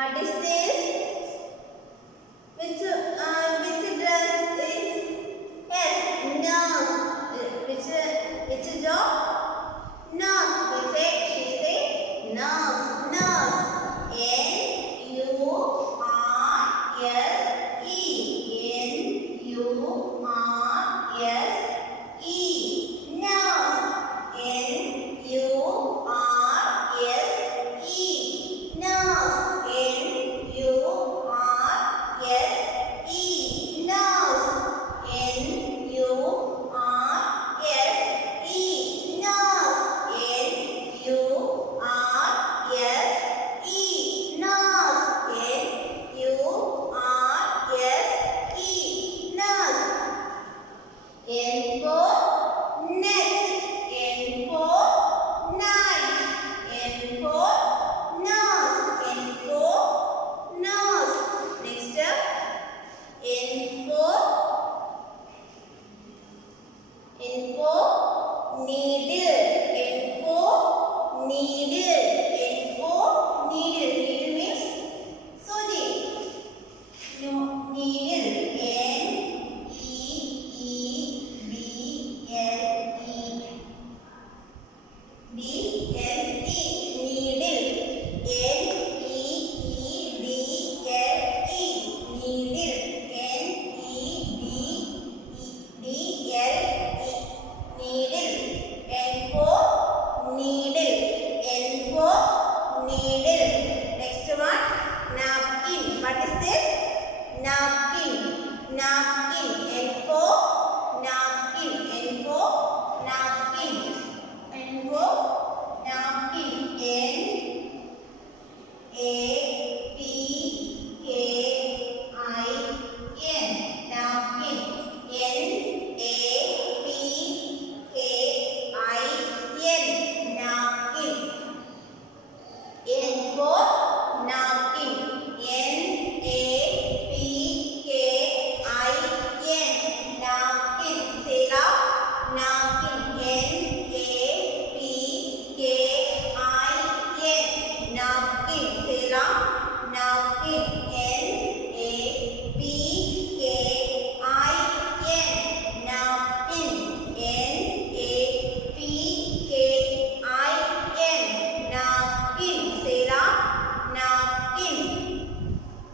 What is this? Which dress is? Yes, nurse. Which job? Nurse. We say she is a nurse. Nurse.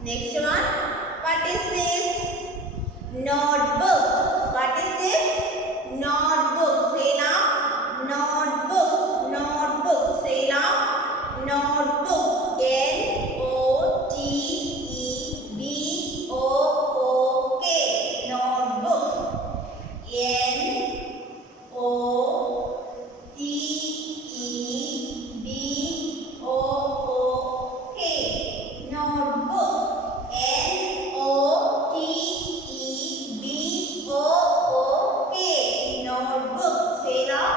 Next one. What is this? Notebook. What is this? Notebook. Say now. Notebook. Notebook. Say now. Notebook. N-O-T-E-B-O-O-K. Notebook. N-O-T-E-B-O-O-K. Notebook. N-O-T-E-B-O-O-K. Notebook. Say now.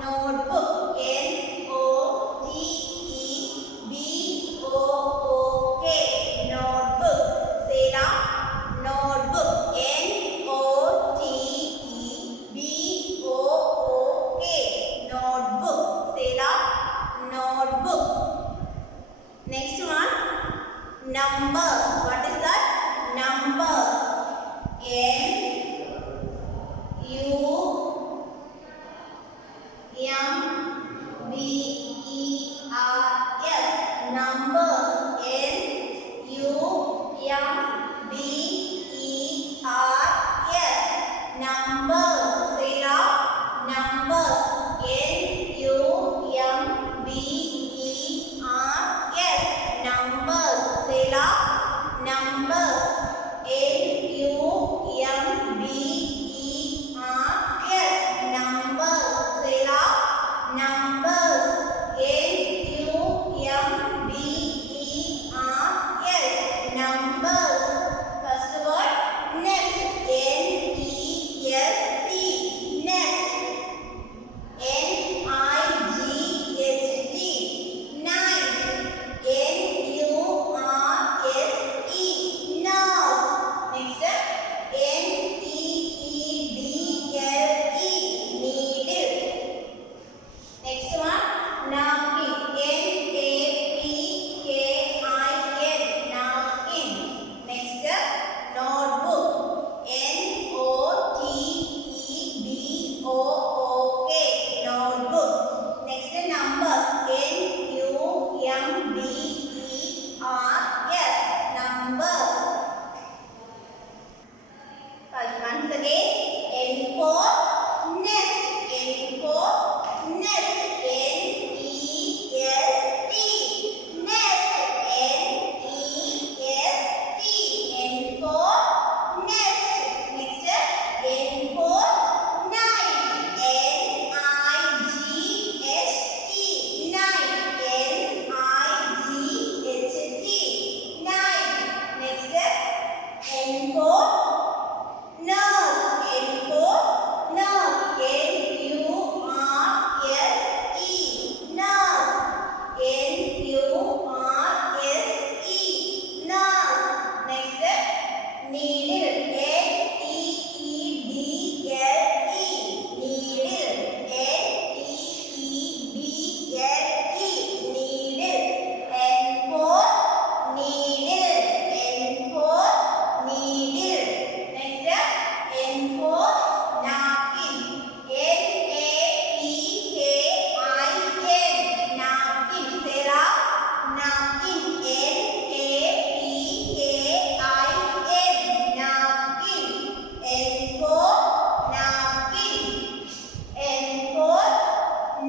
Notebook. N-O-T-E-B-O-O-K. Notebook. Say now. Notebook. N-O-T-E-B-O-O-K. Notebook. Say now. Notebook. Next one. Numbers. What is that? Numbers. N-U-M-B-E-R-S. Numbers. N-U-M-B-E-R-S. Numbers. Say now. Numbers. N-U-M-B-E-R-S. Numbers. Say now. Numbers. N-U-M-B-E-R-S. Numbers. Say now. Numbers.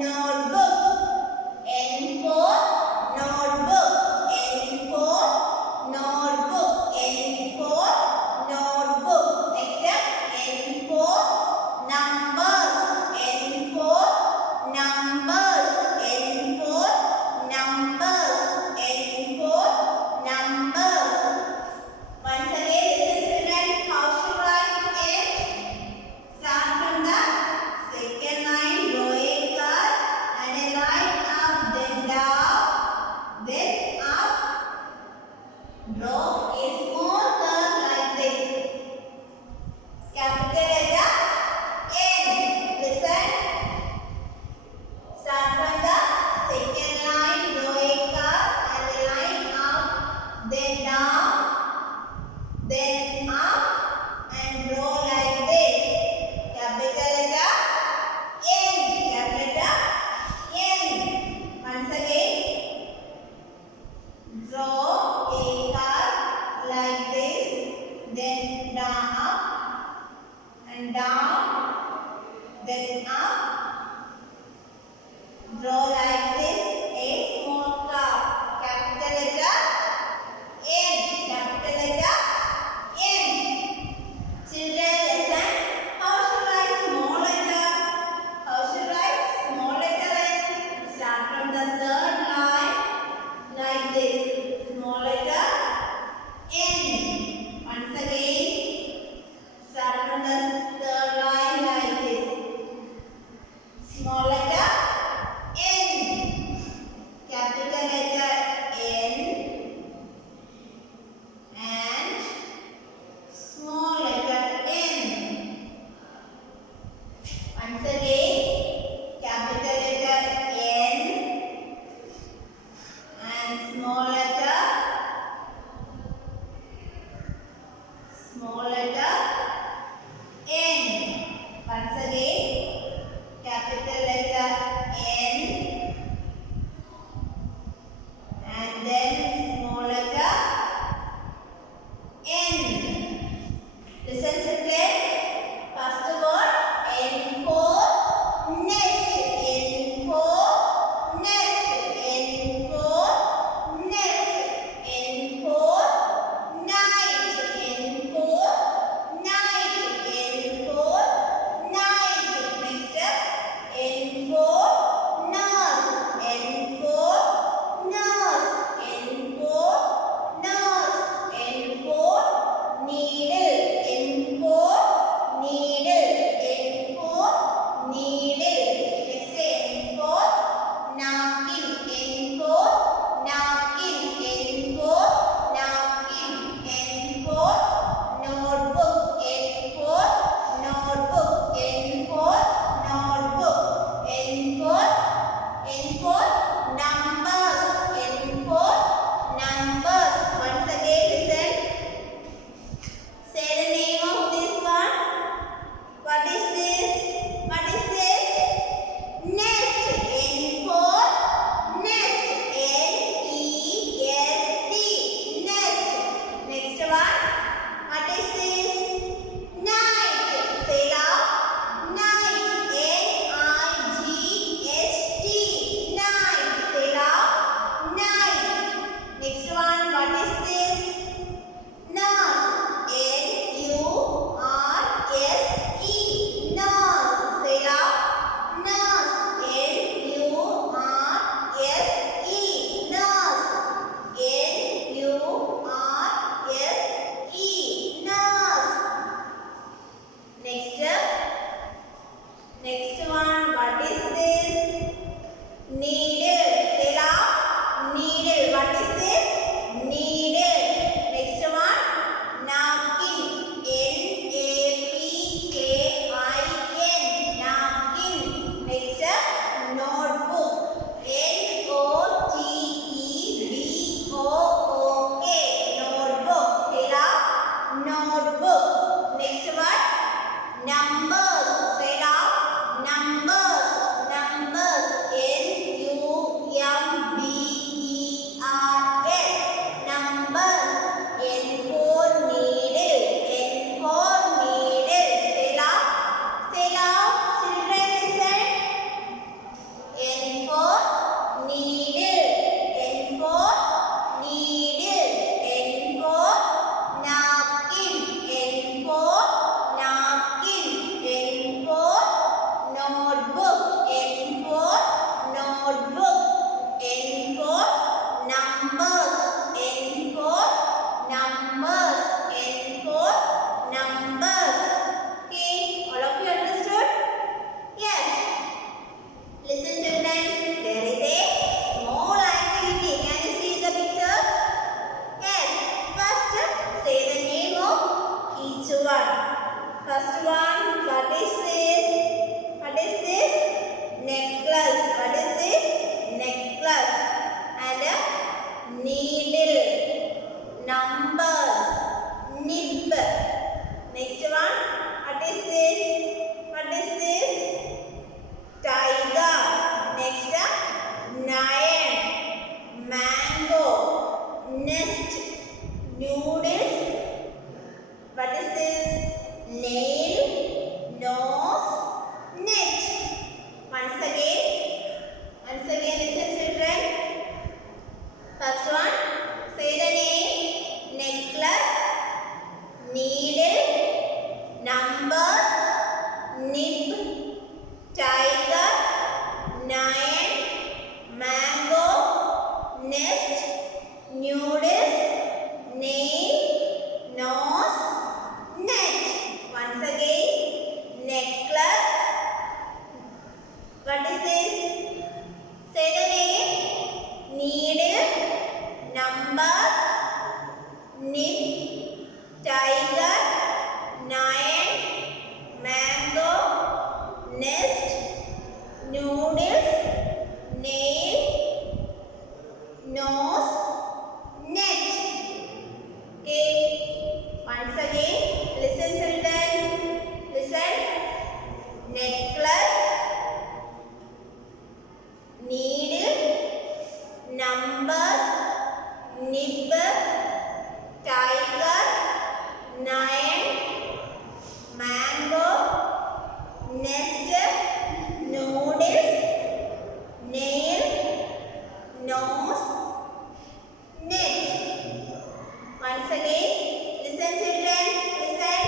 notebook. N for notebook. N for notebook. N for notebook. Next, N for numbers. N for numbers. N for numbers. N for numbers. Once again, listen children, how to write N. Start from the second line, draw a curve and a line up, then down, then up. Draw a small curve like this. Capital letter N. Listen. Start from the second line, draw a curve and a line up, then down, then up, and draw like this. Capital letter N. Capital letter N. Once again, draw a curve like this, then down, up, and down, then up. Draw like this a small curve. Capital letter N. Capital letter N. Children, listen. How to write small letter? How to write small letter N? Start from the third line like this. Small letter N. Once again, start from the third line like this. Small letter N. needle, numbers, nib, tiger, lion, mango, nest, noodles, nail, nose, net. Once again, listen children, listen.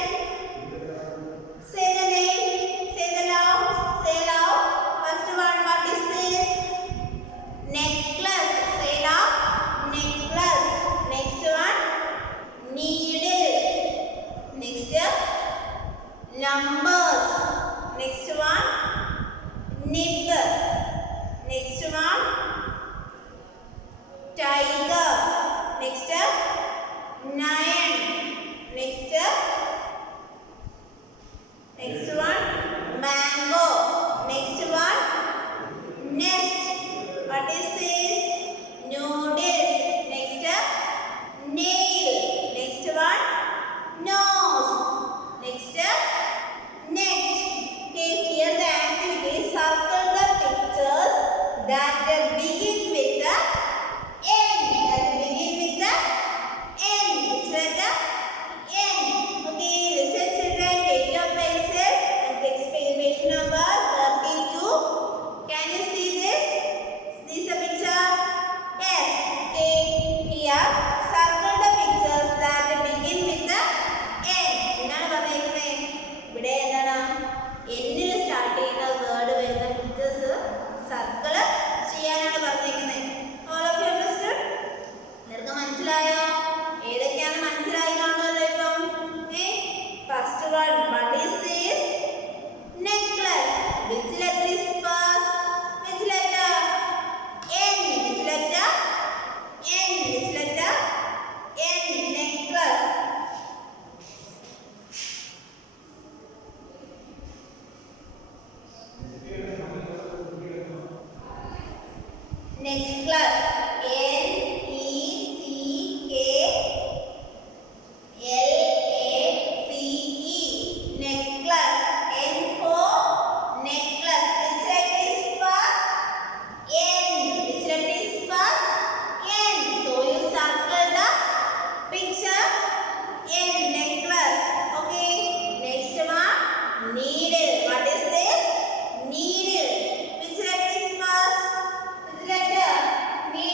Say the name, say the loud, say loud. First one, what is this? Necklace, say loud, necklace. Next one, needle. Next, numbers. Next one, nib. Next one, tiger. Next, lion. Next one, mango. Next one, nest. What is this? Noodles. Next, nail. Next one, nose. Next, net. Okay, here the activity. Circle the pictures that begin with the N. That begin with the N. Which letter? N. Okay, listen children. Take your pencil and take page number 32. Can you see this? This is the picture? Yes. Okay, here circle the pictures that begin with the N. എന്താണ് പറഞ്ഞിരിക്കുന്നത്? ഇവിടെ എന്താണ്? എന്നിൽ start ചെയ്യുന്ന word വരുന്ന pictures circle ചെയ്യാനാണ് പറഞ്ഞിരിക്കുന്നത്. All of you understood? നിങ്ങൾക്ക് മനസ്സിലായോ? ഏതൊക്കെയാണ് മനസ്സിലായി കാണുമല്ലോ ഇപ്പം. First one, what is this? Necklace. Which letter is first? Which letter? N. Which letter? N. Which letter? N. Necklace. Next class, N-E-C-K-L-A-C-E. Necklace. N for necklace. Which letter is first? N. Which letter is first? N. So you circle the picture N. Necklace. Okay. Next one, needle. What is this? Needle. Which letter is first? Which letter? Needle.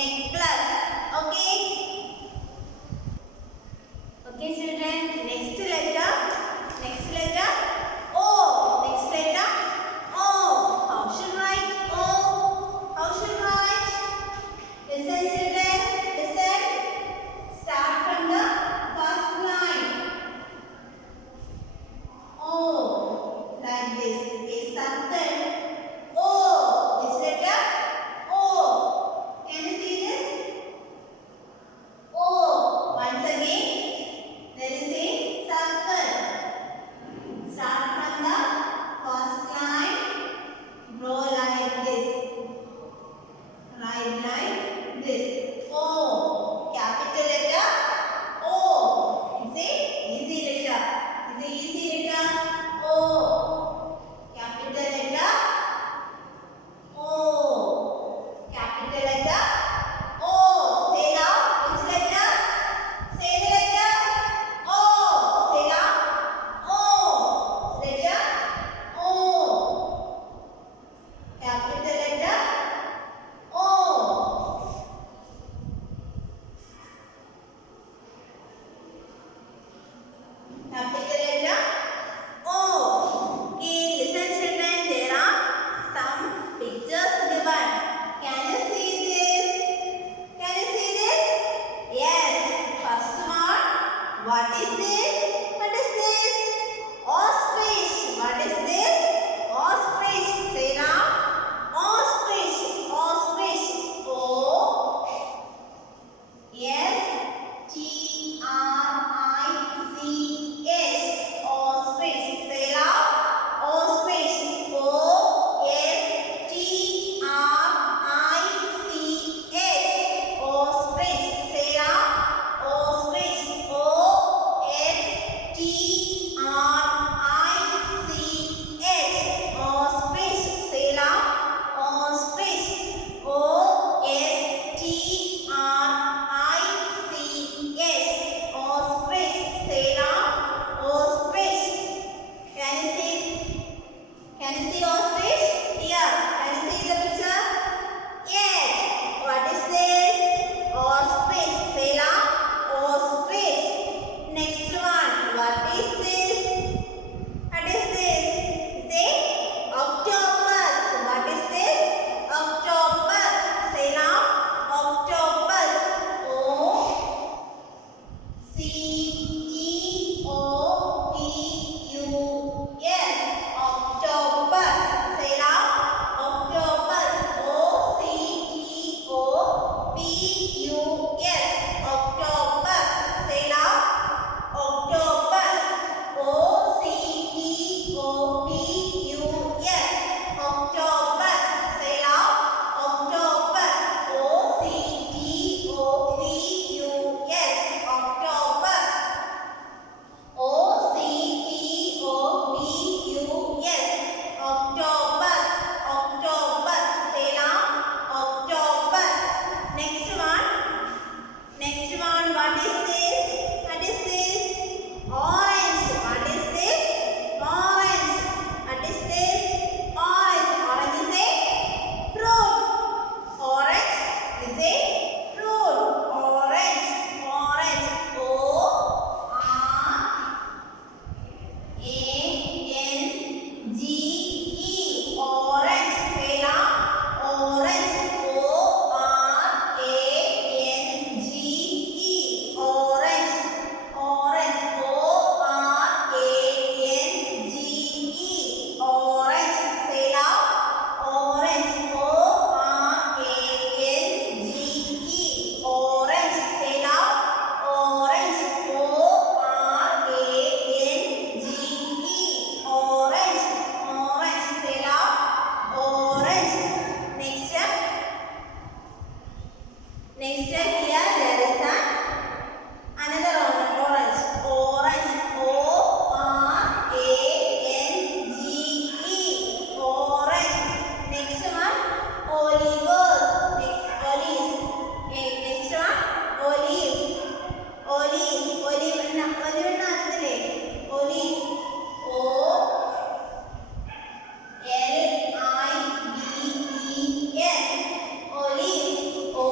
necklace. Okay. Okay, children. Next letter. Next letter. O. Next letter. O. How should write O? How should write? Listen, children. Listen. Start from the first line. O. Like this. A circle. O. Which letter? O. Can you see this? O. Once again, there is a circle. Start from the first line. Draw like this. Write like this. O. Capital letter. O. It's a easy letter. It's a easy letter. O. Capital letter. O. Capital letter. O. Say loud. Which letter? Say the letter. O. Say loud. O. Letter. O. Capital letter. O. Capital letter. O. Okay, listen, children. There are some pictures given. Can you see this? Can you see this? Yes. First one. What is this? What is this? Ostrich. What is this? Ostrich. Say now. Ostrich. Ostrich. O. Yes. T-R-I-C-H. Ostrich. Say loud. Ostrich. O-S-T-R-I-C-H. Ostrich. Say loud. Ostrich. O-S-T-R-I-C-H. Ostrich. Say loud. Ostrich. O-S-T-R-I-C-H. Ostrich. Say loud. Ostrich. Can you see? Can you see ostrich? Here. Can you see the picture? Yes. What is this? Ostrich. Say loud. Ostrich. Next one. What is this? What is this? Say octopus. What is this? Octopus. Say loud. Octopus. O-C-T-O-P-U-S. Octopus. Say loud. Octopus. O-C-T-O-P-U-S. Octopus. Say loud. Octopus. O-C-T-O-P-U-S. Octopus. Say loud. Octopus. O-C-T-O-P-U-S. Octopus. O-C-T-O-P-U-S. Octopus. Octopus. Say loud. Octopus. Next one. Next one. What is this? What is this? Orange. What is this? Orange. What is this? Orange. Orange is a fruit. Orange is a fruit. Orange. Orange. O-R-A-N-G-E. Orange. Say loud. Orange. O-R-A-N-G-E. Orange. Orange. O-R-A-N-G-E. Orange. Say loud. Orange. O-R-A-N-G-E. Orange. Say loud. Orange. O-R-A-N-G-E. Orange. Orange. Say loud. Orange. Next step. Next step here there is another orange. Orange. O-R-A-N-G-E. Orange. Next one. Olivers. Next olives. Next one. Olive. Olive. Olive. Olive അറിയത്തില്ലേ? Olive. O-L-I-V-E-S. Olive. O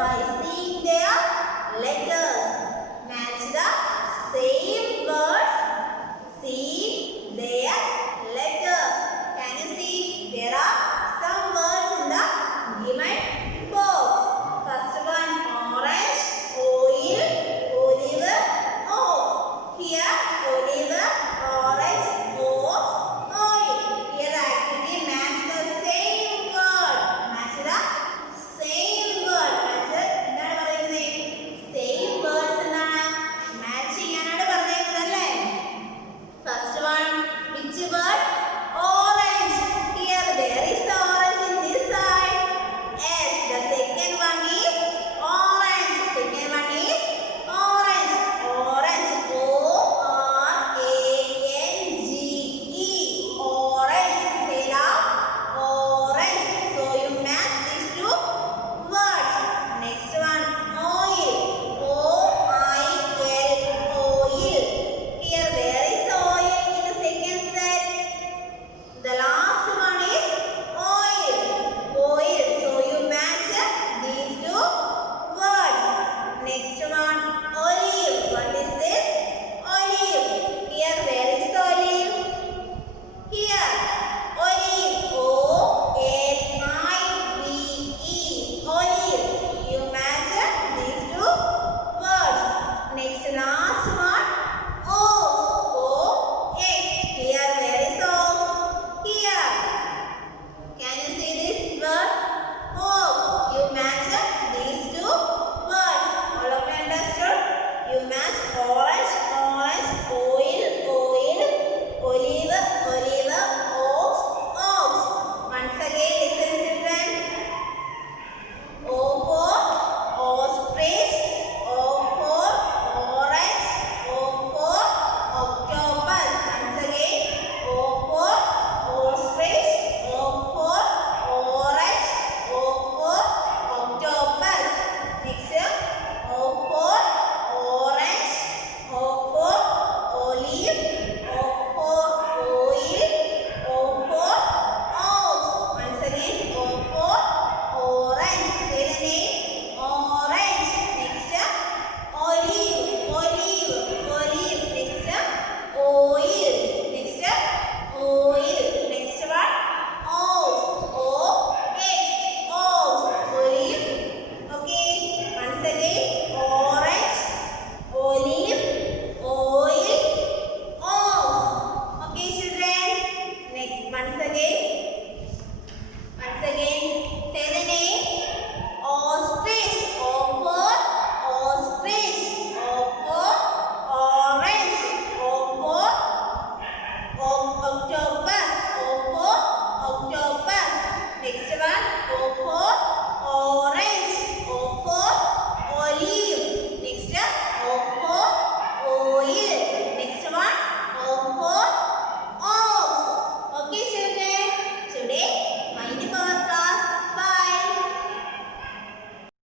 by seeing their letters.